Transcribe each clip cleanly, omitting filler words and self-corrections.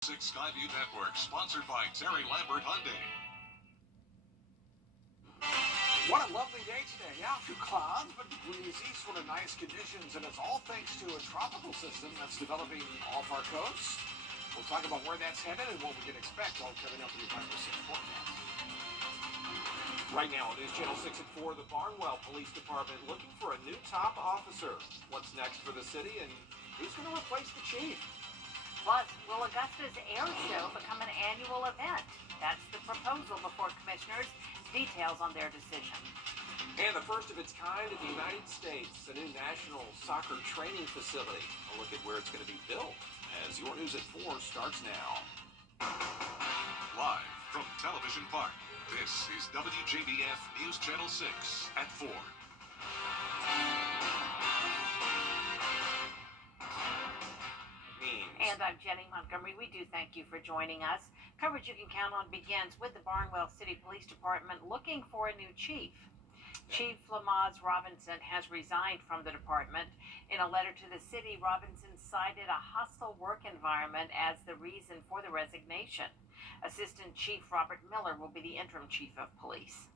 6 Skyview Network, sponsored by Terry Lambert Hyundai. What a lovely day today. Yeah, a few clouds, but breezy, sort of nice conditions, and it's all thanks to a tropical system that's developing off our coast. We'll talk about where that's headed and what we can expect all coming up in the 5 6 forecast. Right now on News Channel 6 at 4, the Barnwell Police Department looking for a new top officer. What's next for the city, and who's going to replace the chief? Plus, will Augusta's air show become an annual event? That's the proposal before commissioners. Details on their decision. And the first of its kind in the United States, a new national soccer training facility. A look at where it's going to be built as your News at 4 starts now. Live from Television Park, this is WJBF News Channel 6 at 4. And I'm Jenny Montgomery. We do thank you for joining us. Coverage you can count on begins with the Barnwell City Police Department looking for a new chief. Chief Lamaze Robinson has resigned from the department. In a letter to the city, Robinson cited a hostile work environment as the reason for the resignation. Assistant Chief Robert Miller will be the interim chief of police.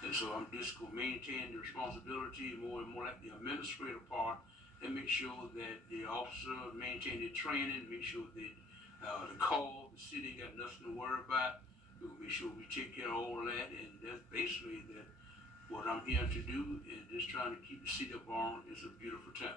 And so I'm just going to maintain the responsibility more and more like the administrative part, and make sure that the officer maintain their training, make sure that the call, the city got nothing to worry about. We'll make sure we take care of all of that, and that's basically what I'm here to do, and just trying to keep the city of Barnwell is a beautiful town.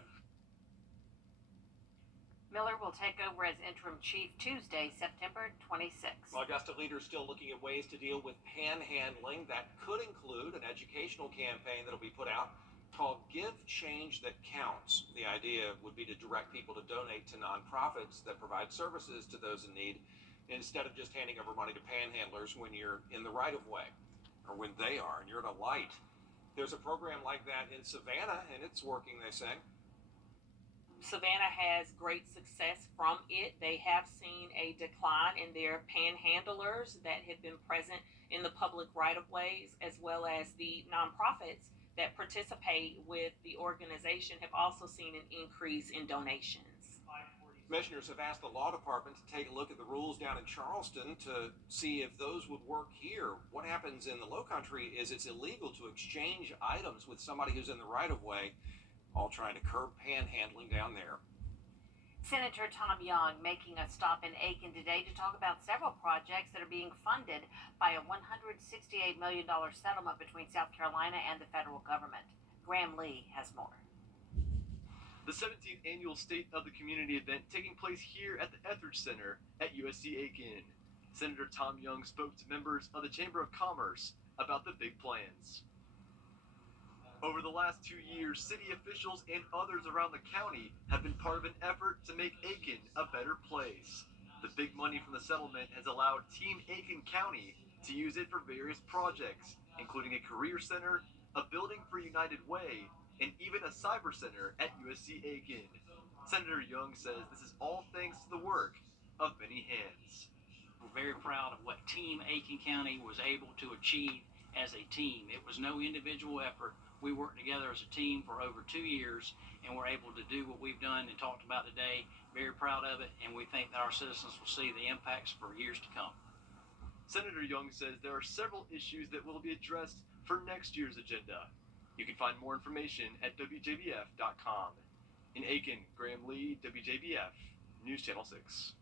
Miller will take over as interim chief Tuesday, September 26th. Well, Augusta leaders still looking at ways to deal with panhandling. That could include an educational campaign that will be put out called Give Change That Counts. The idea would be to direct people to donate to nonprofits that provide services to those in need instead of just handing over money to panhandlers when you're in the right of way or when they are and you're at a light. There's a program like that in Savannah, and it's working, they say. Savannah has great success from it. They have seen a decline in their panhandlers that have been present in the public right-of-ways, as well as the nonprofits that participate with the organization have also seen an increase in donations. Commissioners have asked the law department to take a look at the rules down in Charleston to see if those would work here. What happens in the Lowcountry is it's illegal to exchange items with somebody who's in the right-of-way, all trying to curb panhandling down there. Senator Tom Young making a stop in Aiken today to talk about several projects that are being funded by a $168 million settlement between South Carolina and the federal government. Graham Lee has more. The 17th annual State of the Community event taking place here at the Etheridge Center at USC Aiken. Senator Tom Young spoke to members of the Chamber of Commerce about the big plans. Over the last 2 years, city officials and others around the county have been part of an effort to make Aiken a better place. The big money from the settlement has allowed Team Aiken County to use it for various projects, including a career center, a building for United Way, and even a cyber center at USC Aiken. Senator Young says this is all thanks to the work of many hands. We're very proud of what Team Aiken County was able to achieve as a team. It was no individual effort. We worked together as a team for over 2 years, and we're able to do what we've done and talked about today. Very proud of it, and we think that our citizens will see the impacts for years to come. Senator Young says there are several issues that will be addressed for next year's agenda. You can find more information at WJBF.com. In Aiken, Graham Lee, WJBF, News Channel 6.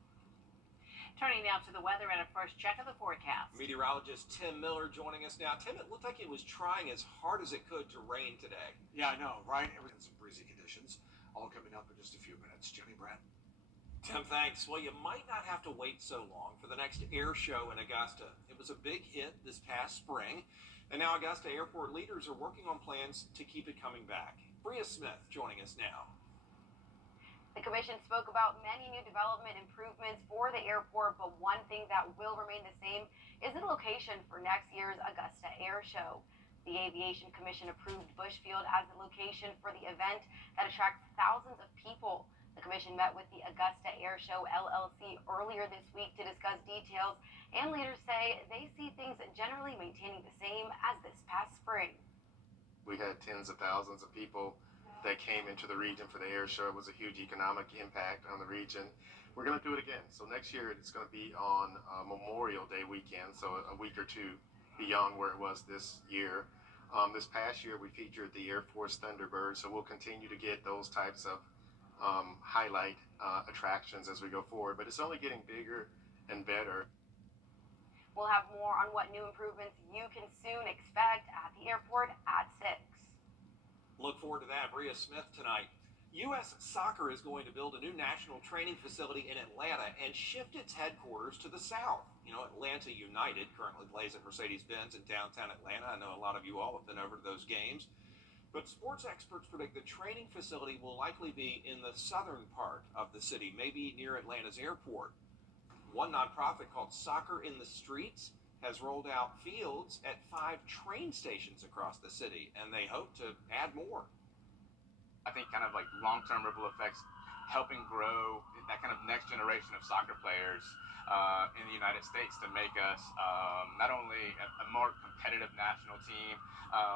Turning now to the weather and a first check of the forecast. Meteorologist Tim Miller joining us now. Tim, it looked like it was trying as hard as it could to rain today. Yeah, I know, right? Everything's some breezy conditions. All coming up in just a few minutes. Jenny, Brad. Tim, thanks. Well, you might not have to wait so long for the next air show in Augusta. It was a big hit this past spring, and now Augusta airport leaders are working on plans to keep it coming back. Bria Smith joining us now. The commission spoke about many new development improvements for the airport, but one thing that will remain the same is the location for next year's Augusta Air Show. The Aviation Commission approved Bushfield as the location for the event that attracts thousands of people. The commission met with the Augusta Air Show LLC earlier this week to discuss details, and leaders say they see things generally maintaining the same as this past spring. We had tens of thousands of people that came into the region for the air show. It was a huge economic impact on the region. we're going to do it again. So next year it's going to be on Memorial Day weekend, so a week or two beyond where it was this year. This past year we featured the Air Force Thunderbird, so we'll continue to get those types of highlight attractions as we go forward, but it's only getting bigger and better. We'll have more on what new improvements you can soon expect at the airport at 6. Look forward to that. Bria Smith tonight. U.S. Soccer is going to build a new national training facility in Atlanta and shift its headquarters to the south. You know, Atlanta United currently plays at Mercedes-Benz in downtown Atlanta. I know a lot of you all have been over to those games. But sports experts predict the training facility will likely be in the southern part of the city, maybe near Atlanta's airport. One nonprofit called Soccer in the Streets has rolled out fields at 5 train stations across the city, and they hope to add more. I think kind of like long-term ripple effects, helping grow that kind of next generation of soccer players in the United States to make us not only a more competitive national team,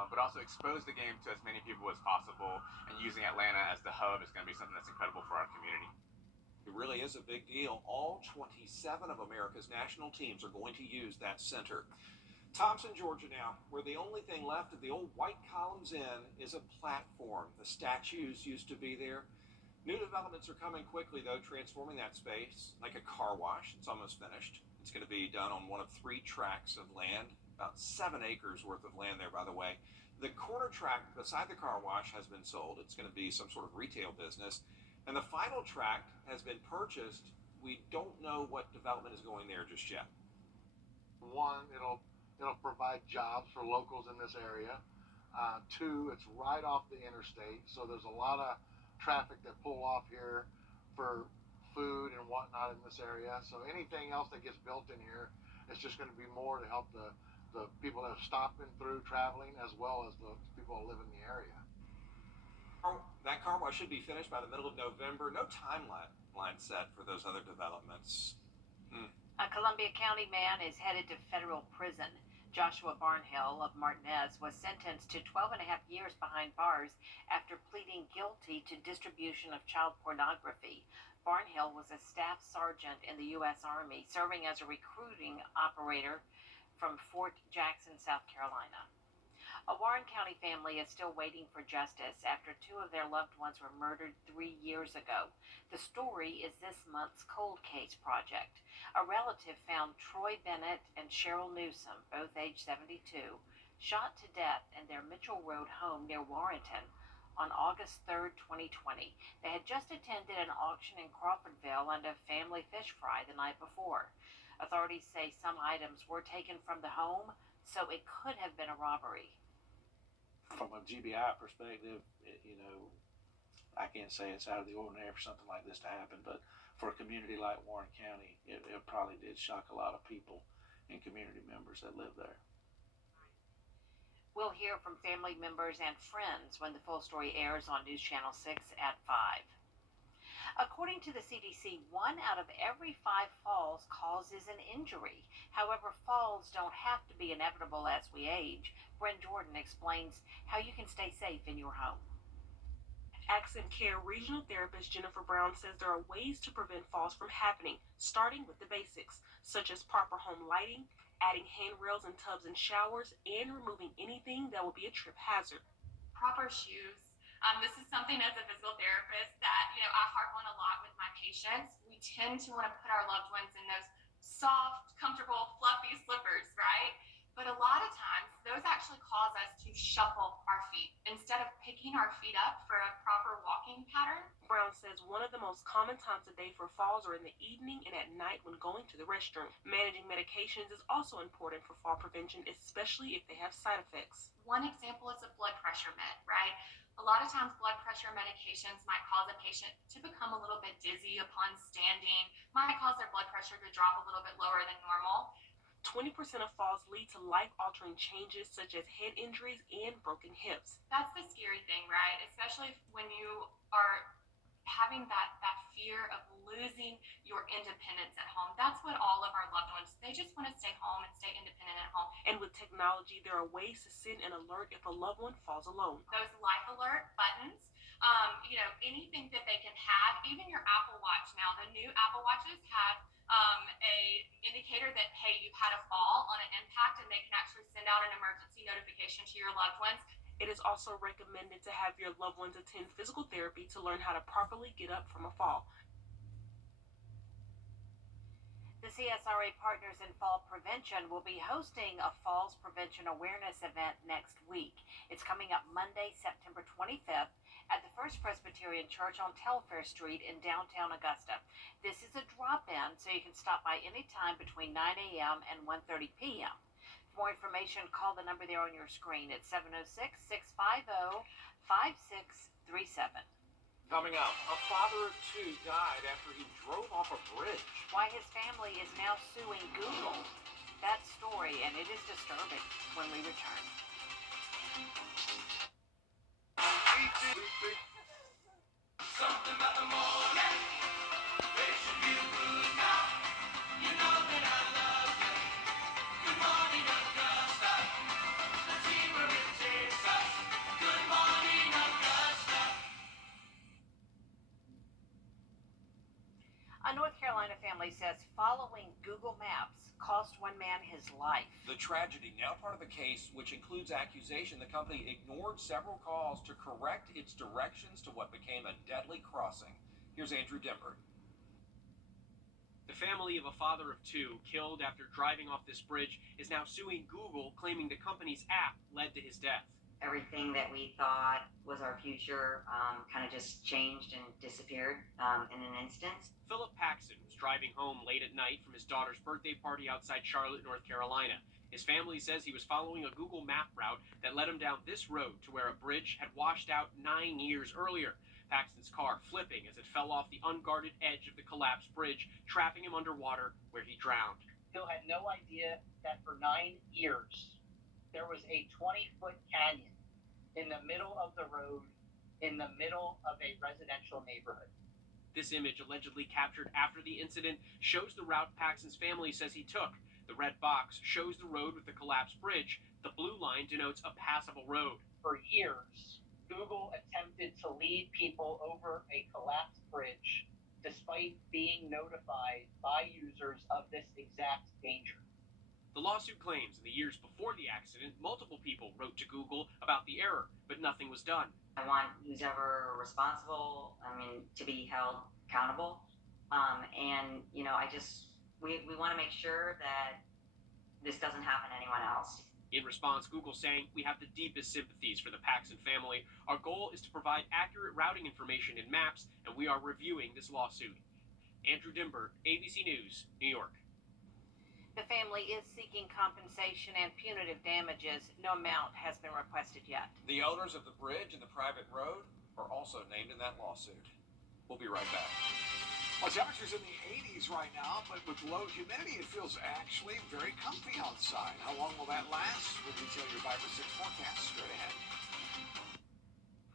but also expose the game to as many people as possible. And using Atlanta as the hub is going to be something that's incredible for our community. It really is a big deal. All 27 of America's national teams are going to use that center. Thompson, Georgia now, where the only thing left of the old White Columns Inn is a platform. The statues used to be there. New developments are coming quickly, though, transforming that space like a car wash. It's almost finished. It's going to be done on one of 3 tracts of land, about 7 acres worth of land there, by the way. The corner tract beside the car wash has been sold. It's going to be some sort of retail business. And the final tract has been purchased. We don't know what development is going there just yet. One, it'll provide jobs for locals in this area. 2, it's right off the interstate, so there's a lot of traffic that pull off here for food and whatnot in this area. So anything else that gets built in here, it's just going to be more to help the people that are stopping through traveling, as well as the people that live in the area. That car wash should be finished by the middle of November. No timeline set for those other developments. A Columbia County man is headed to federal prison. Joshua Barnhill of Martinez was sentenced to 12 and a half years behind bars after pleading guilty to distribution of child pornography. Barnhill was a staff sergeant in the U.S. Army, serving as a recruiting operator from Fort Jackson, South Carolina. A Warren County family is still waiting for justice after 2 of their loved ones were murdered 3 years ago. The story is this month's Cold Case Project. A relative found Troy Bennett and Cheryl Newsom, both age 72, shot to death in their Mitchell Road home near Warrenton on August 3, 2020. They had just attended an auction in Crawfordville and a family fish fry the night before. Authorities say some items were taken from the home, so it could have been a robbery. From a GBI perspective, I can't say it's out of the ordinary for something like this to happen, but for a community like Warren County, it probably did shock a lot of people and community members that live there. We'll hear from family members and friends when the full story airs on News Channel 6 at 5. According to the CDC, 1 out of every 5 falls causes an injury. However, falls don't have to be inevitable as we age. Bryn Jordan explains how you can stay safe in your home. Accent Care Regional Therapist Jennifer Brown says there are ways to prevent falls from happening, starting with the basics, such as proper home lighting, adding handrails in tubs and showers, and removing anything that will be a trip hazard. Proper shoes. This is something as a physical therapist that, I harp on a lot with my patients. We tend to want to put our loved ones in those soft, comfortable, fluffy slippers, right? But a lot of times, those actually cause us to shuffle our feet instead of picking our feet up for a proper walking pattern. Brown says one of the most common times of day for falls are in the evening and at night when going to the restroom. Managing medications is also important for fall prevention, especially if they have side effects. One example is a blood pressure med, right? A lot of times blood pressure medications might cause a patient to become a little bit dizzy upon standing, might cause their blood pressure to drop a little bit lower than normal. 20% of falls lead to life-altering changes such as head injuries and broken hips. That's the scary thing, right? Especially when you are having that fear of losing your independence at home. That's what all of our loved ones, they just want to stay home and stay independent at home. And with technology, there are ways to send an alert if a loved one falls alone. Those life alert buttons anything that they can have, even your Apple Watch. Now, the new Apple Watches have a indicator that, hey, you've had a fall on an impact, and they can actually send out an emergency notification to your loved ones. It is also recommended to have your loved ones attend physical therapy to learn how to properly get up from a fall. The CSRA Partners in Fall Prevention will be hosting a Falls Prevention Awareness event next week. It's coming up Monday, September 25th at the First Presbyterian Church on Telfair Street in downtown Augusta. This is a drop-in, so you can stop by any time between 9 a.m. and 1:30 p.m. For more information, call the number there on your screen at 706-650-5637. Coming up, a father of two died after he drove off a bridge. Why his family is now suing Google. That story, and it is disturbing, when we return. Something about the morning makes you feel good now. You know that I love you. Good morning, Augusta. Let's see where it takes us. Good morning, Augusta. A North Carolina family says following Google Maps cost one man his life. The tragedy, now part of the case, which includes accusation the company ignored several calls to correct its directions to what became a deadly crossing. Here's Andrew Dimber. The family of a father of two killed after driving off this bridge is now suing Google, claiming the company's app led to his death. Everything that we thought was our future kind of just changed and disappeared in an instant. Philip Paxton was driving home late at night from his daughter's birthday party outside Charlotte, North Carolina. His family says he was following a Google map route that led him down this road to where a bridge had washed out 9 years earlier. Paxton's car flipping as it fell off the unguarded edge of the collapsed bridge, trapping him underwater where he drowned. Phil had no idea that for 9 years there was a 20-foot canyon in the middle of the road, in the middle of a residential neighborhood. This image, allegedly captured after the incident, shows the route Paxton's family says he took. The red box shows the road with the collapsed bridge. The blue line denotes a passable road. For years, Google attempted to lead people over a collapsed bridge despite being notified by users of this exact danger. The lawsuit claims in the years before the accident, multiple people wrote to Google about the error, but nothing was done. I want who's ever responsible, to be held accountable. We want to make sure that this doesn't happen to anyone else. In response, Google saying, "We have the deepest sympathies for the Paxton family. Our goal is to provide accurate routing information in maps, and we are reviewing this lawsuit." Andrew Dimber, ABC News, New York. The family is seeking compensation and punitive damages. No amount has been requested yet. The owners of the bridge and the private road are also named in that lawsuit. We'll be right back. Well, temperatures in the 80s right now, but with low humidity, it feels actually very comfy outside. How long will that last? We'll detail your 5 or 6 forecast straight ahead.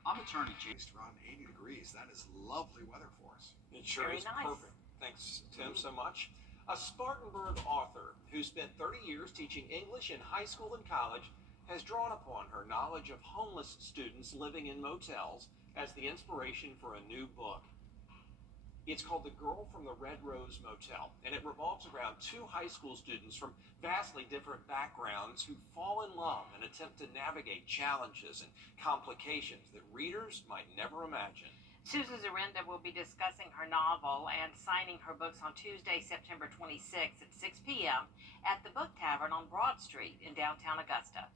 I'm Attorney James, around 80 degrees. That is lovely weather for us. It sure Very is nice. perfect. Thanks, Tim, so much. A Spartanburg author who spent 30 years teaching English in high school and college has drawn upon her knowledge of homeless students living in motels as the inspiration for a new book. It's called The Girl from the Red Rose Motel, and it revolves around 2 high school students from vastly different backgrounds who fall in love and attempt to navigate challenges and complications that readers might never imagine. Susan Zarenda will be discussing her novel and signing her books on Tuesday, September 26th at 6 p.m. at the Book Tavern on Broad Street in downtown Augusta.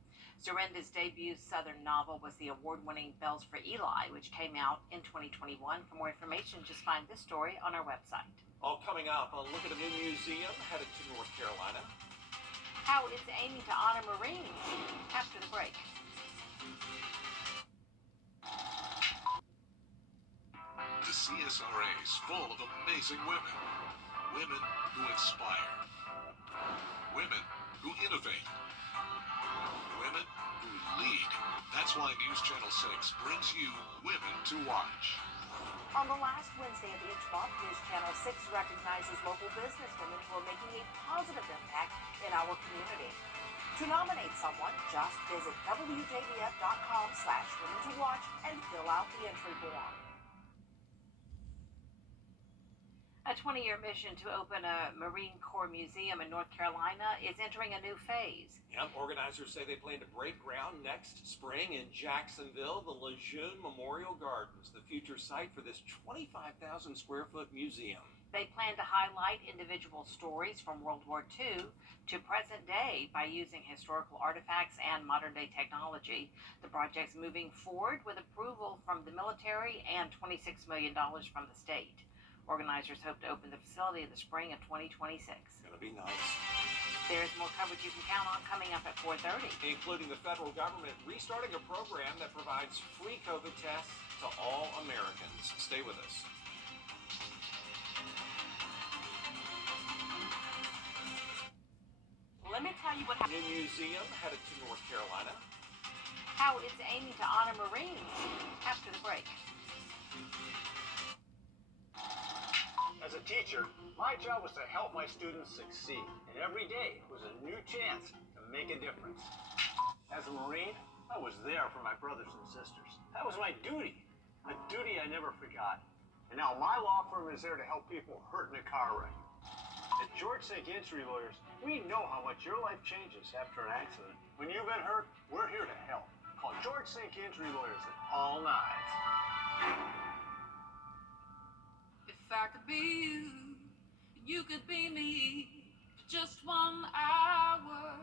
Zarenda's debut Southern novel was the award-winning Bells for Eli, which came out in 2021. For more information, just find this story on our website. All coming up, a look at a new museum headed to North Carolina. How it's aiming to honor Marines after the break. The CSRA is full of amazing women. Women who inspire. Women who innovate. Women who lead. That's why News Channel 6 brings you Women to Watch. On the last Wednesday of each month, News Channel 6 recognizes local businesswomen who are making a positive impact in our community. To nominate someone, just visit WJBF.com/women to watch and fill out the entry form. A 20-year mission to open a Marine Corps museum in North Carolina is entering a new phase. Yep, organizers say they plan to break ground next spring in Jacksonville, the Lejeune Memorial Gardens, the future site for this 25,000 square foot museum. They plan to highlight individual stories from World War II to present day by using historical artifacts and modern day technology. The project's moving forward with approval from the military and $26 million from the state. Organizers hope to open the facility in the spring of 2026. Gonna be nice. There's more coverage you can count on coming up at 4:30. Including the federal government restarting a program that provides free COVID tests to all Americans. Stay with us. Let me tell you what happened. New museum headed to North Carolina. How it's aiming to honor Marines after the break. As a teacher, my job was to help my students succeed, and every day was a new chance to make a difference. As a Marine, I was there for my brothers and sisters. That was my duty, a duty I never forgot. And now my law firm is there to help people hurt in a car wreck. At George St. Injury Lawyers, we know how much your life changes after an accident. When you've been hurt, we're here to help. Call George St. Injury Lawyers at all nines. If I could be you, and you could be me for just 1 hour.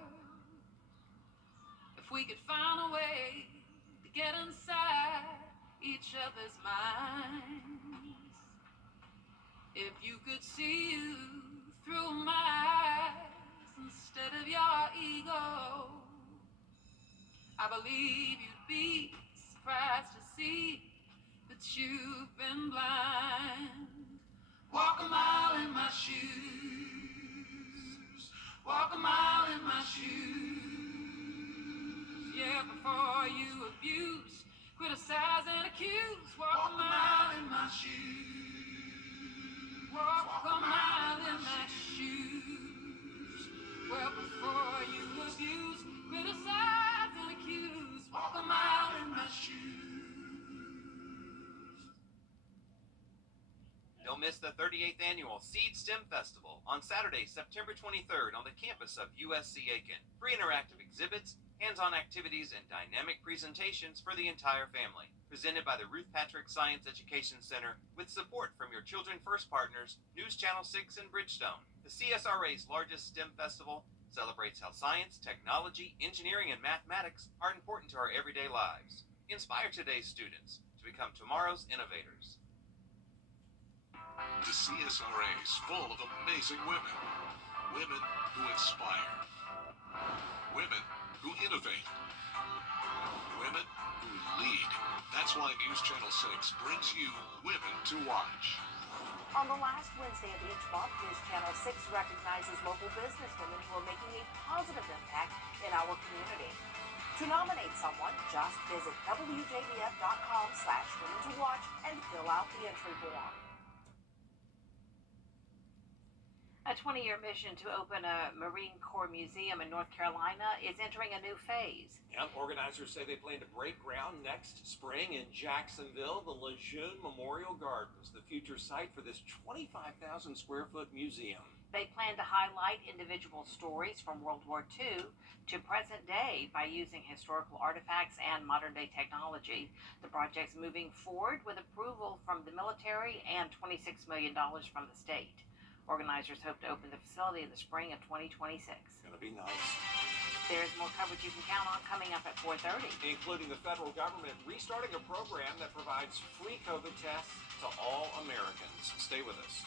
If we could find a way to get inside each other's minds. If you could see you through my eyes instead of your ego, I believe you'd be surprised to see that you've been blind. Walk a mile in my shoes. Walk a mile in my shoes. Yeah, before you abuse, criticize and accuse. Walk a mile in my shoes. Walk a mile in my shoes. Well, before you abuse, criticize and accuse. Walk a mile in my shoes. Don't miss the 38th Annual Seed STEM Festival on Saturday, September 23rd on the campus of USC Aiken. Free interactive exhibits, hands-on activities, and dynamic presentations for the entire family. Presented by the Ruth Patrick Science Education Center with support from your Children First partners, News Channel 6 and Bridgestone. The CSRA's largest STEM festival celebrates how science, technology, engineering, and mathematics are important to our everyday lives. Inspire today's students to become tomorrow's innovators. The CSRA is full of amazing women. Women who inspire. Women who innovate. Women who lead. That's why News Channel 6 brings you Women to Watch. On the last Wednesday of each month, News Channel 6 recognizes local businesswomen who are making a positive impact in our community. To nominate someone, just visit WJBF.com/women to watch and fill out the entry form. A 20-year mission to open a Marine Corps museum in North Carolina is entering a new phase. Yep, organizers say they plan to break ground next spring in Jacksonville, the Lejeune Memorial Gardens, the future site for this 25,000 square foot museum. They plan to highlight individual stories from World War II to present day by using historical artifacts and modern day technology. The project's moving forward with approval from the military and $26 million from the state. Organizers hope to open the facility in the spring of 2026. Gonna be nice. There's more coverage you can count on coming up at 4:30. Including the federal government restarting a program that provides free COVID tests to all Americans. Stay with us.